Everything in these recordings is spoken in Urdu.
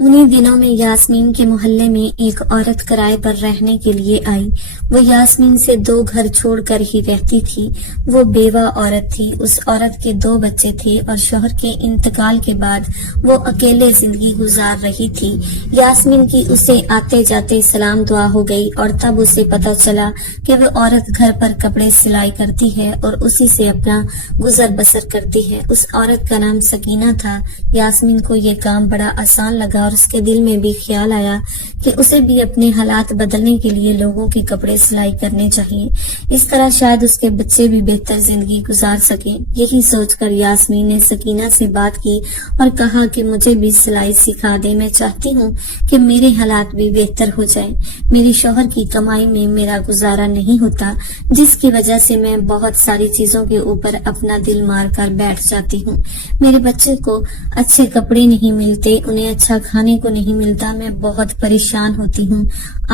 انہی دنوں میں یاسمین کے محلے میں ایک عورت کرائے پر رہنے کے لیے آئی۔ وہ یاسمین سے 2 گھر چھوڑ کر ہی رہتی تھی۔ وہ بیوہ عورت تھی۔ اس عورت کے 2 بچے تھے اور شوہر کے انتقال کے بعد وہ اکیلے زندگی گزار رہی تھی۔ یاسمین کی اسے آتے جاتے سلام دعا ہو گئی اور تب اسے پتہ چلا کہ وہ عورت گھر پر کپڑے سلائی کرتی ہے اور اسی سے اپنا گزر بسر کرتی ہے۔ اس عورت کا نام سکینہ تھا۔ یاسمین کو یہ کام بڑا آسان لگا اور اس کے دل میں بھی خیال آیا کہ اسے بھی اپنے حالات بدلنے کے لیے لوگوں کے کپڑے سلائی کرنے چاہیے۔ اس طرح شاید اس کے بچے بھی بہتر زندگی گزار سکیں۔ یہی سوچ کر یاسمین نے سکینہ سے بات کی اور کہا کہ مجھے بھی سلائی سکھا دے۔ میں چاہتی ہوں کہ میرے حالات بھی بہتر ہو جائیں۔ میری شوہر کی کمائی میں میرا گزارا نہیں ہوتا، جس کی وجہ سے میں بہت ساری چیزوں کے اوپر اپنا دل مار کر بیٹھ جاتی ہوں۔ میرے بچے کو اچھے کپڑے نہیں ملتے، انہیں اچھا کھانے کو نہیں ملتا، میں بہت پریشان ہوتی ہوں۔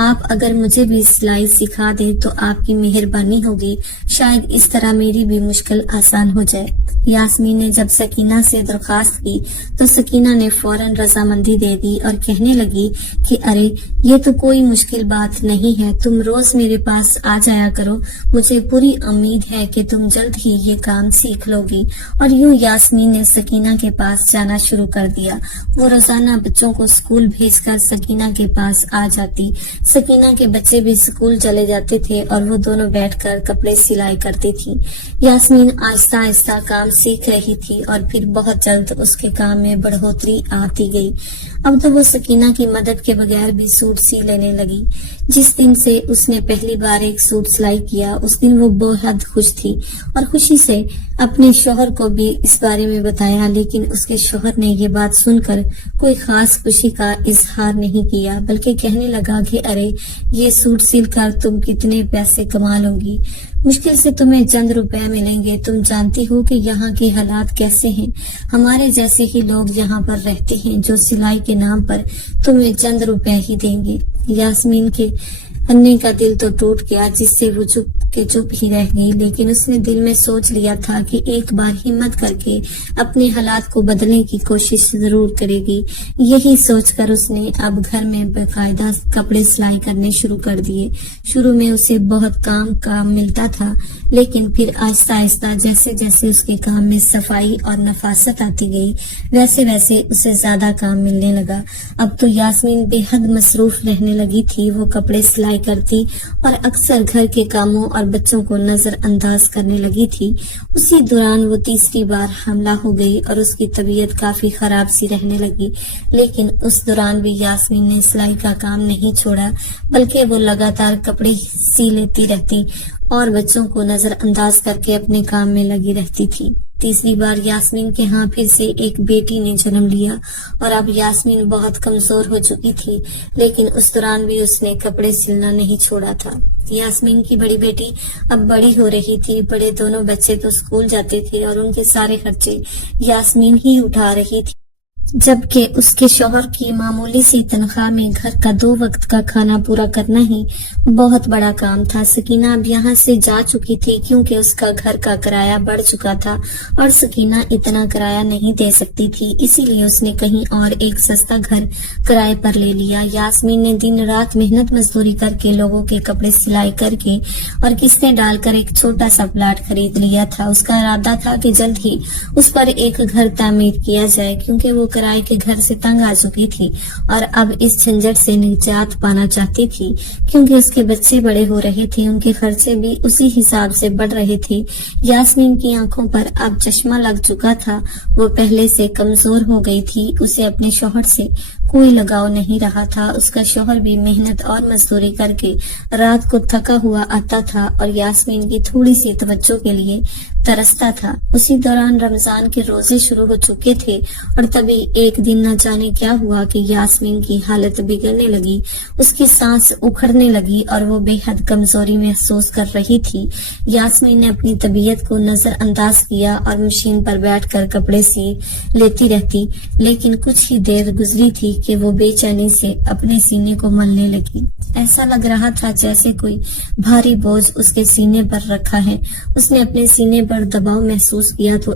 آپ اگر مجھے بھی سلائی سکھا دیں تو آپ کی مہربانی ہوگی، شاید اس طرح میری بھی مشکل آسان ہو جائے۔ یاسمین نے جب سکینہ سے درخواست کی تو سکینہ نے فوراً رضامندی دے دی اور کہنے لگی کہ ارے یہ تو کوئی مشکل بات نہیں ہے، تم روز میرے پاس آ جایا کرو، مجھے پوری امید ہے کہ تم جلد ہی یہ کام سیکھ لو گی۔ اور یوں یاسمین نے سکینہ کے پاس جانا شروع کر دیا۔ وہ روزانہ بچوں کو اسکول بھیج کر سکینہ کے پاس آ جاتی۔ سکینہ کے بچے بھی اسکول چلے جاتے تھے اور وہ دونوں بیٹھ کر کپڑے سلائی کرتی تھی۔ یاسمین آہستہ آہستہ کام سیکھ رہی تھی اور پھر بہت جلد اس کے کام میں بڑھوتری آتی گئی۔ اب تو وہ سکینہ کی مدد کے بغیر بھی سوٹ سی لینے لگی۔ جس دن سے اس نے پہلی بار ایک سوٹ سلائی کیا اس دن وہ بہت خوش تھی اور خوشی سے اپنے شوہر کو بھی اس بارے میں بتایا، لیکن اس کے شوہر نے یہ بات سن کر کوئی خاص خوشی کا اظہار نہیں کیا، بلکہ کہنے لگا کہ ارے یہ سوٹ سل کر تم کتنے پیسے کما لو گی، مشکل سے تمہیں چند روپے ملیں گے، تم جانتی ہو کہ یہاں کے حالات کیسے ہیں، ہمارے جیسے ہی لوگ یہاں پر رہتے ہیں جو سلائی کے نام پر تمہیں چند روپے ہی دیں گے۔ یاسمین کے انے کا دل تو ٹوٹ گیا، جس سے وہ چپ ہی رہ گئی، لیکن اس نے دل میں سوچ لیا تھا کہ ایک بار ہمت کر کے اپنے حالات کو بدلنے کی کوشش ضرور کرے گی۔ یہی سوچ کر اس نے اب گھر میں باقاعدہ کپڑے سلائی کرنے شروع کر دیے۔ شروع میں اسے بہت کام ملتا تھا، لیکن پھر آہستہ آہستہ جیسے جیسے اس کے کام میں صفائی اور نفاست آتی گئی ویسے ویسے اسے زیادہ کام ملنے لگا۔ اب تو یاسمین بے حد مصروف رہنے لگی تھی۔ وہ کپڑے سلائی کرتی اور اکثر گھر کے کاموں اور بچوں کو نظر انداز کرنے لگی تھی۔ اسی دوران وہ تیسری بار حاملہ ہو گئی اور اس کی طبیعت کافی خراب سی رہنے لگی، لیکن اس دوران بھی یاسمین نے سلائی کا کام نہیں چھوڑا، بلکہ وہ لگاتار کپڑے سی لیتی رہتی اور بچوں کو نظر انداز کر کے اپنے کام میں لگی رہتی تھی۔ تیسری بار یاسمین کے ہاں پھر سے ایک بیٹی نے جنم لیا اور اب یاسمین بہت کمزور ہو چکی تھی، لیکن اس دوران بھی اس نے کپڑے سلنا نہیں چھوڑا تھا۔ یاسمین کی بڑی بیٹی اب بڑی ہو رہی تھی۔ بڑے دونوں بچے تو اسکول جاتے تھے اور ان کے سارے خرچے یاسمین ہی اٹھا رہی تھی، جبکہ اس کے شوہر کی معمولی سی تنخواہ میں گھر کا 2 وقت کا کھانا پورا کرنا ہی بہت بڑا کام تھا۔ سکینہ اب یہاں سے جا چکی تھی کیونکہ اس کا گھر کا کرایہ بڑھ چکا تھا اور سکینہ اتنا کرایہ نہیں دے سکتی تھی، اسی لیے اس نے کہیں اور ایک سستا گھر کرائے پر لے لیا۔ یاسمین نے دن رات محنت مزدوری کر کے لوگوں کے کپڑے سلائی کر کے اور قسطیں ڈال کر ایک چھوٹا سا پلاٹ خرید لیا تھا۔ اس کا ارادہ تھا کہ جلد ہی اس پر ایک گھر تعمیر کیا جائے، کیونکہ وہ کرائے کے گھر سے تنگ آ چکی تھی اور اب اس جھنجٹ سے نجات پانا چاہتی تھی، کیونکہ اس کے بچے بڑے ہو رہے تھے، ان کے خرچے بھی اسی حساب سے بڑھ رہے تھے۔ یاسمین کی آنکھوں پر اب چشمہ لگ چکا تھا، وہ پہلے سے کمزور ہو گئی تھی، اسے اپنے شوہر سے کوئی لگاؤ نہیں رہا تھا۔ اس کا شوہر بھی محنت اور مزدوری کر کے رات کو تھکا ہوا آتا تھا اور یاسمین کی تھوڑی سی توجہ کے لیے ترستا تھا۔ اسی دوران رمضان کے روزے شروع ہو چکے تھے اور تبھی ایک دن نہ جانے کیا ہوا کہ یاسمین کی حالت بگڑنے لگی، اس کی سانس اکھڑنے لگی اور وہ بے حد کمزوری محسوس کر رہی تھی۔ یاسمین نے اپنی طبیعت کو نظر انداز کیا اور مشین پر بیٹھ کر کپڑے سی لیتی رہتی، لیکن کچھ ہی دیر گزری تھی کہ وہ بے چینی سے اپنے سینے کو ملنے لگی۔ ایسا لگ رہا تھا جیسے کوئی بھاری بوجھ اس کے سینے پر رکھا ہے۔ اس نے اپنے سینے پر دباؤ محسوس کیا تو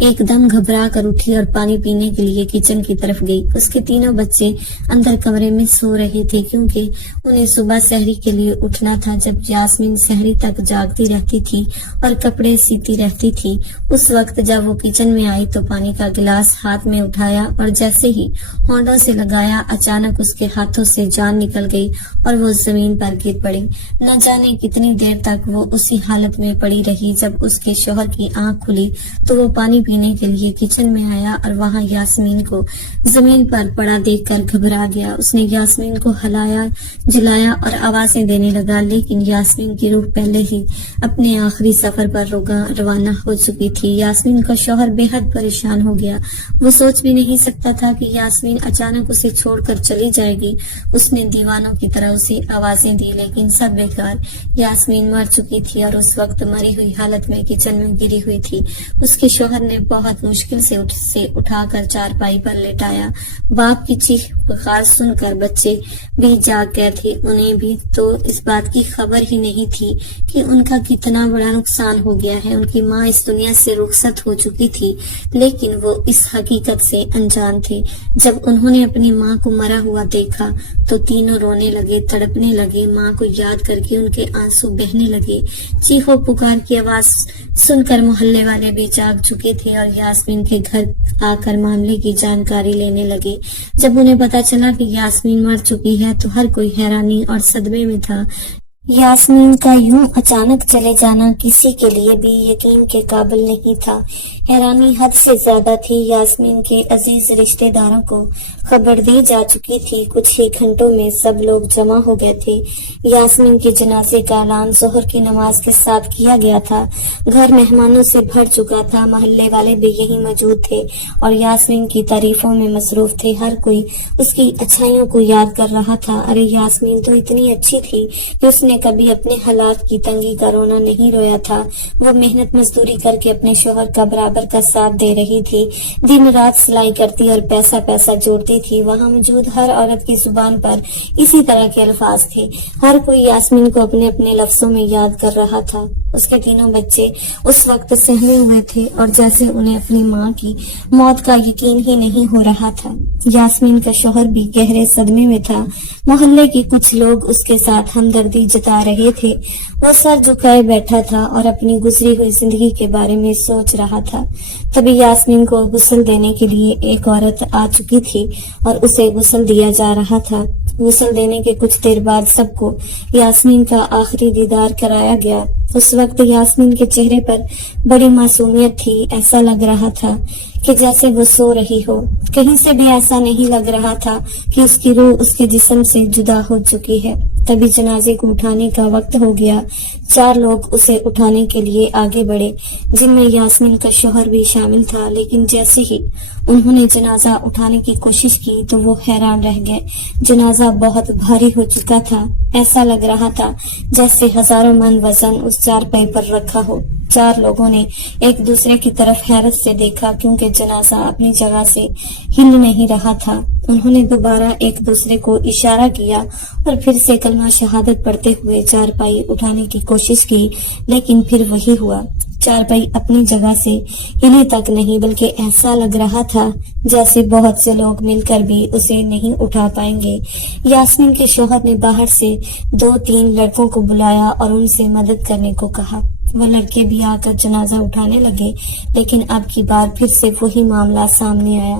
ایک دم گھبرا کر اٹھی اور پانی پینے کے لیے کچن کی طرف گئی۔ اس کے تینوں بچے اندر کمرے میں سو رہے تھے کیونکہ انہیں صبح سحری کے لیے اٹھنا تھا۔ جب یاسمین سحری تک جاگتی رہتی تھی اور کپڑے سیتی رہتی تھی، اس وقت جب وہ کچن میں آئی تو پانی کا گلاس ہاتھ میں اٹھایا اور جیسے ہی ہونڈوں سے لگایا، اچانک اس کے ہاتھوں سے جان نکل گئی اور وہ زمین پر گر پڑی۔ نہ جانے کتنی دیر تک وہ اسی حالت میں پڑی رہی۔ جب اس کے شوہر کی آنکھ کھلی تو وہ پانی پینے کے لیے کچن میں آیا اور وہاں یاسمین کو زمین پر پڑا دیکھ کر گھبرا گیا۔ اس نے یاسمین کو ہلایا جلایا اور آوازیں دینے لگا، لیکن یاسمین کی روح پہلے ہی اپنے آخری سفر پر روانہ ہو چکی تھی۔ یاسمین کا شوہر بے حد پریشان ہو گیا۔ وہ سوچ بھی نہیں سکتا تھا کہ یاسمین اچانک اسے چھوڑ کر چلی جائے گی۔ اس نے دیوانوں کی طرح اسے آوازیں دی لیکن سب بیکار۔ یاسمین مر چکی تھی اور اس وقت مری ہوئی حالت میں کچن میں گری ہوئی تھی۔ اس کے شوہر نے بہت مشکل سے اٹھا کر چارپائی پر لٹایا۔ باپ کی چیخ پکار سن کر بچے بھی جاگ گئے تھے۔ انہیں بھی تو اس بات کی خبر ہی نہیں تھی کہ ان کا کتنا بڑا نقصان ہو گیا ہے۔ ان کی ماں اس دنیا سے رخصت ہو چکی تھی لیکن وہ اس حقیقت سے انجان تھے۔ جب انہوں نے اپنی ماں کو مرا ہوا دیکھا تو تینوں رونے لگے، تڑپنے لگے۔ ماں کو یاد کر کے ان کے آنسو بہنے لگے۔ چیخو پکار کی آواز سن کر محلے والے بھی جاگ چکے تھے اور یاسمین کے گھر آ کر معاملے کی جانکاری لینے لگے۔ جب انہیں پتا چلا کہ یاسمین مر چکی ہے تو ہر کوئی حیرانی اور صدمے میں تھا۔ یاسمین کا یوں اچانک چلے جانا کسی کے لیے بھی یقین کے قابل نہیں تھا۔ حیرانی حد سے زیادہ تھی۔ یاسمین کے عزیز رشتہ داروں کو خبر دی جا چکی تھی۔ کچھ ہی گھنٹوں میں سب لوگ جمع ہو گئے تھے۔ یاسمین کے جنازے کا اعلان ظہر کی نماز کے ساتھ کیا گیا تھا۔ گھر مہمانوں سے بھر چکا تھا۔ محلے والے بھی یہی موجود تھے اور یاسمین کی تعریفوں میں مصروف تھے۔ ہر کوئی اس کی اچھائیوں کو یاد کر رہا تھا۔ ارے یاسمین تو اتنی اچھی تھی کہ اس نے کبھی اپنے حالات کی تنگی کا رونا نہیں رویا تھا۔ وہ محنت مزدوری کر کے اپنے شوہر کا برابر کا ساتھ دے رہی تھی۔ دن رات سلائی کرتی اور پیسہ جوڑتی تھی۔ وہاں موجود ہر عورت کی زبان پر اسی طرح کے الفاظ تھے۔ ہر کوئی یاسمین کو اپنے اپنے لفظوں میں یاد کر رہا تھا۔ اس کے تینوں بچے اس وقت سہمے ہوئے تھے اور جیسے انہیں اپنی ماں کی موت کا یقین ہی نہیں ہو رہا تھا۔ یاسمین کا شوہر بھی گہرے صدمے میں تھا۔ محلے کے کچھ لوگ اس کے ساتھ ہمدردی جتا رہے تھے۔ وہ سر جھکائے بیٹھا تھا اور اپنی گزری ہوئی زندگی کے بارے میں سوچ رہا تھا۔ تبھی یاسمین کو غسل دینے کے لیے ایک عورت آ چکی تھی اور اسے غسل دیا جا رہا تھا۔ غسل دینے کے کچھ دیر بعد سب کو یاسمین کا آخری دیدار کرایا گیا۔ اس وقت یاسمین کے چہرے پر بڑی معصومیت تھی۔ ایسا لگ رہا تھا کہ جیسے وہ سو رہی ہو۔ کہیں سے بھی ایسا نہیں لگ رہا تھا کہ اس کی روح اس کے جسم سے جدا ہو چکی ہے۔ تبھی جنازے کو اٹھانے کا وقت ہو گیا۔ 4 لوگ اسے اٹھانے کے لیے آگے بڑھے جن میں یاسمین کا شوہر بھی شامل تھا، لیکن جیسے ہی انہوں نے جنازہ اٹھانے کی کوشش کی تو وہ حیران رہ گئے۔ جنازہ بہت بھاری ہو چکا تھا۔ ایسا لگ رہا تھا جیسے ہزاروں من وزن اس چارپائی پر رکھا ہو۔ 4 لوگوں نے ایک دوسرے کی طرف حیرت سے دیکھا کیونکہ جنازہ اپنی جگہ سے ہل نہیں رہا تھا۔ انہوں نے دوبارہ ایک دوسرے کو اشارہ کیا اور پھر سے کلمہ شہادت پڑھتے ہوئے چارپائی اٹھانے کی کوشش کی، لیکن پھر وہی ہوا۔ چارپائی اپنی جگہ سے ہلی تک نہیں، بلکہ ایسا لگ رہا تھا جیسے بہت سے لوگ مل کر بھی اسے نہیں اٹھا پائیں گے۔ یاسمین کے شوہر نے باہر سے 2-3 لڑکوں کو بلایا اور ان سے مدد کرنے کو کہا۔ وہ لڑکے بھی آ کر جنازہ اٹھانے لگے، لیکن اب کی بار پھر سے وہی معاملہ سامنے آیا۔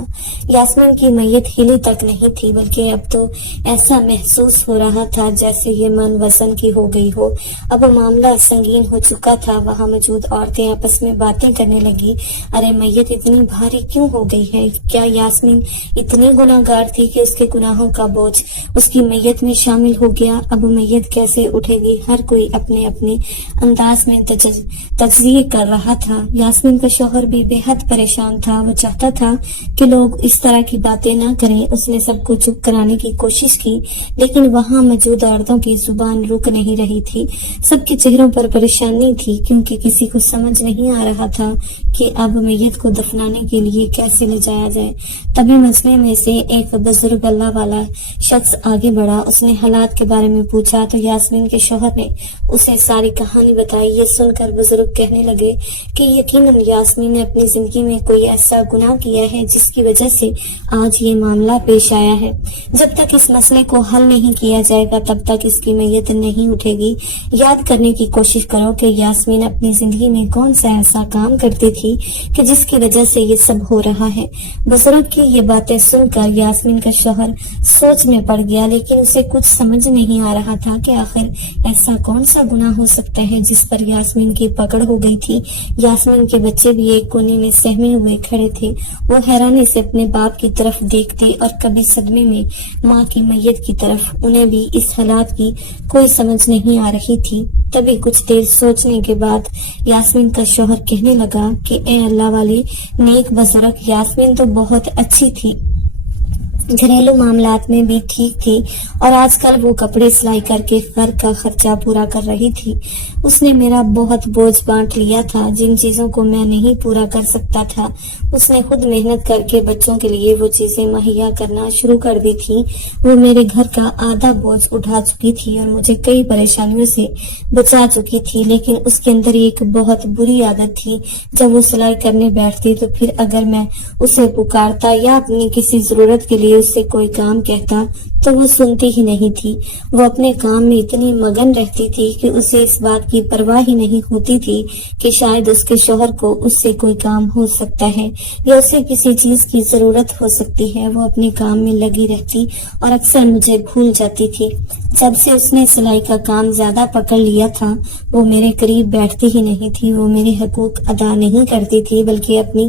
یاسمین کی میت ہلی تک نہیں تھی، بلکہ اب تو ایسا محسوس ہو رہا تھا جیسے یہ من وزن کی ہو گئی ہو۔ اب معاملہ سنگین ہو چکا تھا۔ وہاں موجود عورتیں آپس میں باتیں کرنے لگی۔ ارے میت اتنی بھاری کیوں ہو گئی ہے؟ کیا یاسمین اتنی گناہ گار تھی کہ اس کے گناہوں کا بوجھ اس کی میت میں شامل ہو گیا؟ اب میت کیسے اٹھے گی؟ ہر کوئی اپنے اپنے انداز میں تجزیے کر رہا تھا۔ یاسمین کا شوہر بھی بے حد پریشان تھا۔ وہ چاہتا تھا کہ لوگ اس طرح کی باتیں نہ کریں۔ اس نے سب کو چپ کرانے کی کوشش کی، لیکن وہاں موجود عورتوں کی زبان رک نہیں رہی تھی۔ سب کے چہروں پر پریشانی تھی کیونکہ کسی کو سمجھ نہیں آ رہا تھا کہ اب میت کو دفنانے کے لیے کیسے لے جایا جائے۔ تبھی مجمع میں سے ایک بزرگ اللہ والا شخص آگے بڑھا۔ اس نے حالات کے بارے میں پوچھا تو یاسمین کے شوہر نے اسے ساری کہانی بتائی۔ یہ سن سن کر بزرگ کہنے لگے کہ یقیناً یاسمین نے اپنی زندگی میں کوئی ایسا گناہ کیا ہے جس کی وجہ سے آج یہ معاملہ پیش آیا ہے۔ جب تک اس مسئلے کو حل نہیں کیا جائے گا تب تک اس کی میت نہیں اٹھے گی۔ یاد کرنے کی کوشش کرو کہ یاسمین اپنی زندگی میں کون سا ایسا کام کرتی تھی کہ جس کی وجہ سے یہ سب ہو رہا ہے۔ بزرگ کی یہ باتیں سن کر یاسمین کا شوہر سوچ میں پڑ گیا، لیکن اسے کچھ سمجھ نہیں آ رہا تھا کہ آخر ایسا کون سا گناہ ہو سکتا ہے جس پر یاسمین کی پکڑ ہو گئی تھی۔ یاسمین کے بچے بھی ایک کونے میں سہمے ہوئے کھڑے تھے۔ وہ حیرانی سے اپنے باپ کی طرف دیکھتے اور کبھی صدمے میں ماں کی میت کی طرف۔ انہیں بھی اس حالات کی کوئی سمجھ نہیں آ رہی تھی۔ تبھی کچھ دیر سوچنے کے بعد یاسمین کا شوہر کہنے لگا کہ اے اللہ والے نیک بزرگ، یاسمین تو بہت اچھی تھی، گھریلو معاملات میں بھی ٹھیک تھی اور آج کل وہ کپڑے سلائی کر کے گھر کا خرچہ پورا کر رہی تھی۔ اس نے میرا بہت بوجھ بانٹ لیا تھا، جن چیزوں کو میں نہیں پورا کر سکتا تھا اس نے خود محنت کر کے بچوں کے لیے وہ چیزیں مہیا کرنا شروع کر دی تھی۔ وہ میرے گھر کا آدھا بوجھ اٹھا چکی تھی اور مجھے کئی پریشانیوں سے بچا چکی تھی، لیکن اس کے اندر ایک بہت بری عادت تھی۔ جب وہ سلائی کرنے بیٹھتی تو پھر اگر میں اسے پکارتا یا اپنی کسی ضرورت کے لیے اس سے کوئی کام کہتا تو وہ سنتی ہی نہیں تھی۔ وہ اپنے کام میں اتنی مگن رہتی تھی کہ اسے اس بات کی پرواہ ہی نہیں ہوتی تھی کہ شاید اس کے شوہر کو اس سے کوئی کام ہو سکتا ہے یا اسے کسی چیز کی ضرورت ہو سکتی ہے۔ وہ اپنے کام میں لگی رہتی اور اکثر مجھے بھول جاتی تھی۔ جب سے اس نے سلائی کا کام زیادہ پکڑ لیا تھا وہ میرے قریب بیٹھتی ہی نہیں تھی۔ وہ میرے حقوق ادا نہیں کرتی تھی بلکہ اپنی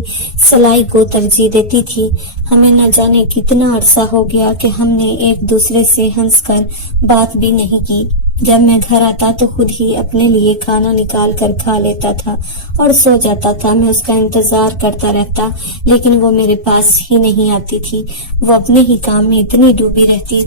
سلائی کو ترجیح دیتی تھی۔ ہمیں نہ جانے کتنا عرصہ ہو گیا کہ ہم نے ایک دوسرے سے ہنس کر بات بھی نہیں کی۔ جب میں گھر آتا تو خود ہی اپنے لیے کھانا نکال کر کھا لیتا تھا اور سو جاتا تھا۔ میں اس کا انتظار کرتا رہتا لیکن وہ میرے پاس ہی نہیں آتی تھی۔ وہ اپنے ہی کام میں اتنی ڈوبی رہتی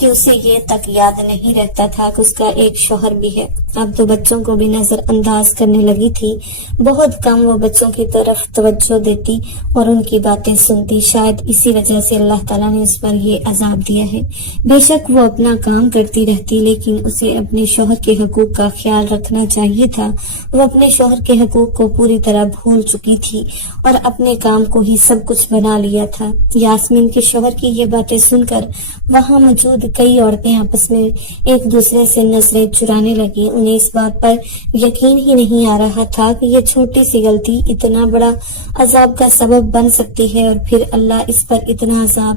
کہ اسے یہ تک یاد نہیں رہتا تھا کہ اس کا ایک شوہر بھی ہے۔ اب تو بچوں کو بھی نظر انداز کرنے لگی تھی۔ بہت کم وہ بچوں کی طرف توجہ دیتی اور ان کی باتیں سنتی۔ شاید اسی وجہ سے اللہ تعالیٰ نے اس پر یہ عذاب دیا ہے۔ بے شک وہ اپنا کام کرتی رہتی لیکن اسے اپنے شوہر کے حقوق کا خیال رکھنا چاہیے تھا۔ وہ اپنے شوہر کے حقوق کو پوری طرح بھول چکی تھی اور اپنے کام کو ہی سب کچھ بنا لیا تھا۔ یاسمین کے شوہر کی یہ باتیں سن کر وہاں موجود کئی عورتیں آپس میں ایک دوسرے سے نظریں چرانے لگیں۔ انہیں اس بات پر یقین ہی نہیں آ رہا تھا کہ یہ چھوٹی سی غلطی اتنا بڑا عذاب کا سبب بن سکتی ہے اور پھر اللہ اس پر اتنا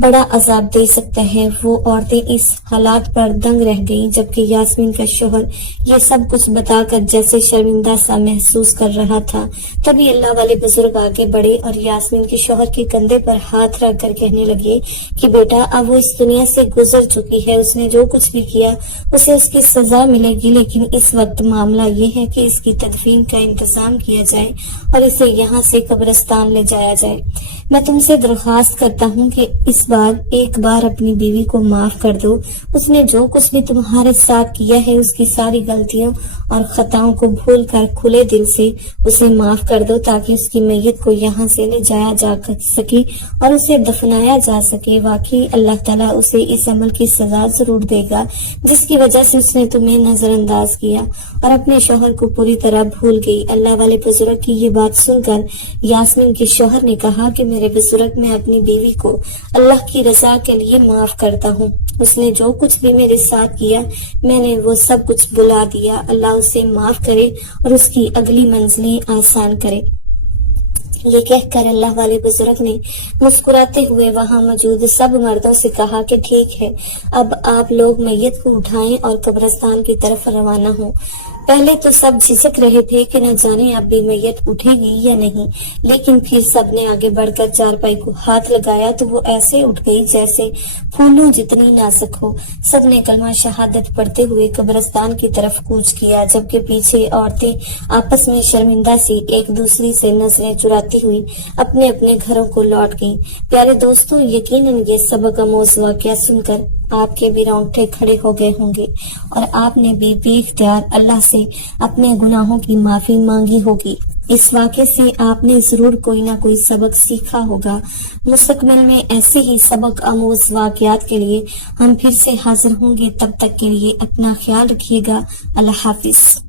بڑا عذاب دے سکتا ہے۔ وہ عورتیں اس حالات پر دنگ رہ گئیں جبکہ یاسمین کا شوہر یہ سب کچھ بتا کر جیسے شرمندہ سا محسوس کر رہا تھا۔ تبھی اللہ والے بزرگ آگے بڑھے اور یاسمین کے شوہر کے کندھے پر ہاتھ رکھ کر کہنے لگے کہ بیٹا اب وہ اس دنیا سے گزر چکی ہے، اس نے جو کچھ بھی کیا اسے اس کی سزا ملے گی، لیکن اس وقت معاملہ یہ ہے کہ اس کی تدفین کا انتظام کیا جائے اور اسے یہاں سے قبرستان لے جایا جائے۔ میں تم سے درخواست کرتا ہوں کہ اس بار ایک بار اپنی بیوی کو معاف کر دو۔ اس نے جو کچھ بھی تمہارے ساتھ کیا ہے اس کی ساری غلطیوں اور خطاؤں کو بھول کر کھلے دل سے اسے معاف کر دو تاکہ اس کی میت کو یہاں سے لے جایا جا سکے اور اسے دفنایا جا سکے۔ واقعی اللہ تعالیٰ اسے اس عمل کی سزا ضرور دے گا جس کی وجہ سے اس نے تمہیں نظر انداز کیا اور اپنے شوہر کو پوری طرح بھول گئی۔ اللہ والے بزرگ کی یہ بات سن کر یاسمین کے شوہر نے کہا کہ میرے بزرگ، میں اپنی بیوی کو اللہ کی رضا کے لیے معاف کرتا ہوں۔ اس نے جو کچھ بھی میرے ساتھ کیا میں نے وہ سب کچھ بھلا دیا۔ اللہ اسے معاف کرے اور اس کی اگلی منزلیں آسان کرے۔ یہ کہہ کر اللہ والے بزرگ نے مسکراتے ہوئے وہاں موجود سب مردوں سے کہا کہ ٹھیک ہے، اب آپ لوگ میت کو اٹھائیں اور قبرستان کی طرف روانہ ہوں۔ پہلے تو سب جھسک رہے تھے کہ نہ جانے اب بھی میت اٹھے گی یا نہیں، لیکن پھر سب نے آگے بڑھ کر چارپائی کو ہاتھ لگایا تو وہ ایسے اٹھ گئی جیسے پھولوں جتنی نازک ہو۔ سب نے کلمہ شہادت پڑھتے ہوئے قبرستان کی طرف کوچ کیا، جبکہ پیچھے عورتیں آپس میں شرمندہ سی ایک دوسری سے نظریں چراتی ہوئی اپنے اپنے گھروں کو لوٹ گئیں۔ پیارے دوستو، یقیناً یہ سبق آموز واقعہ سن کر آپ کے بھی رونگٹے کھڑے ہو گئے ہوں گے اور آپ نے بھی بے اختیار اللہ سے اپنے گناہوں کی معافی مانگی ہوگی۔ اس واقعے سے آپ نے ضرور کوئی نہ کوئی سبق سیکھا ہوگا۔ مستقبل میں ایسے ہی سبق آموز واقعات کے لیے ہم پھر سے حاضر ہوں گے۔ تب تک کے لیے اپنا خیال رکھیے گا۔ اللہ حافظ۔